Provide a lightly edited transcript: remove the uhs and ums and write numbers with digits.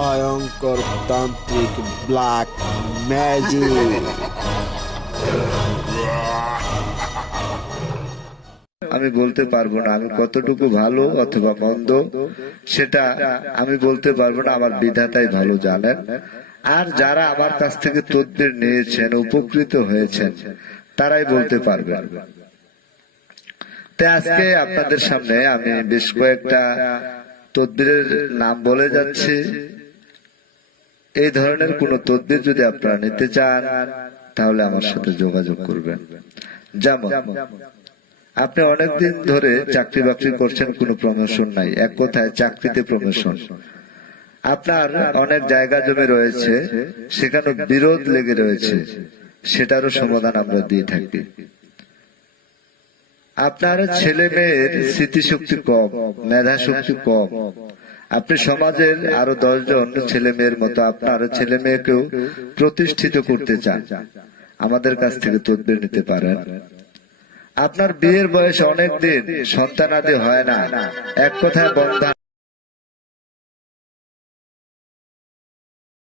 ভয়ঙ্কর তান্ত্রিক black magic. আমি বলতে পারবো না আমি কতটুকু ভালো অথবা মন্দ, সেটা আমি বলতে পারবো না, আমার বিধাতাই ভালো জানেন। আর যারা আমার কাছ থেকে তদবির নিয়েছেন, উপকৃত হয়েছেন, তারাই বলতে পারবেন। তাই আজকে আপনাদের সামনে আমি বেশ কয়েকটা তদবিরের নাম বলে যাচ্ছি। এই ধরনের কোন তদবির যদি আপনারা নিতে চান তাহলে আমার সাথে যোগাযোগ করবেন। যেমন আপনি অনেকদিন ধরে চাকরি বাকরি করছেন, কোনো প্রমোশন নাই, এক কথায় চাকরিতে প্রমোশন। আপনার অনেক জায়গা জমি রয়েছে, সেখানে বিরোধ লেগে রয়েছে, সেটারও সমাধান আমরা দিয়ে থাকি। আপনার ছেলে মেয়ের স্মৃতিশক্তি কম, মেধা শক্তি কম, আপনি সমাজের আরো 10 জন ছেলে মেয়ের মতো আপনার ছেলে মেয়েকেও প্রতিষ্ঠিত করতে চান, আমাদের কাছ থেকে তদবির নিতে পারেন। আপনার বিয়ের বয়স অনেক দিন, সন্তানাদি হয় না, এক কথায় বন্ধা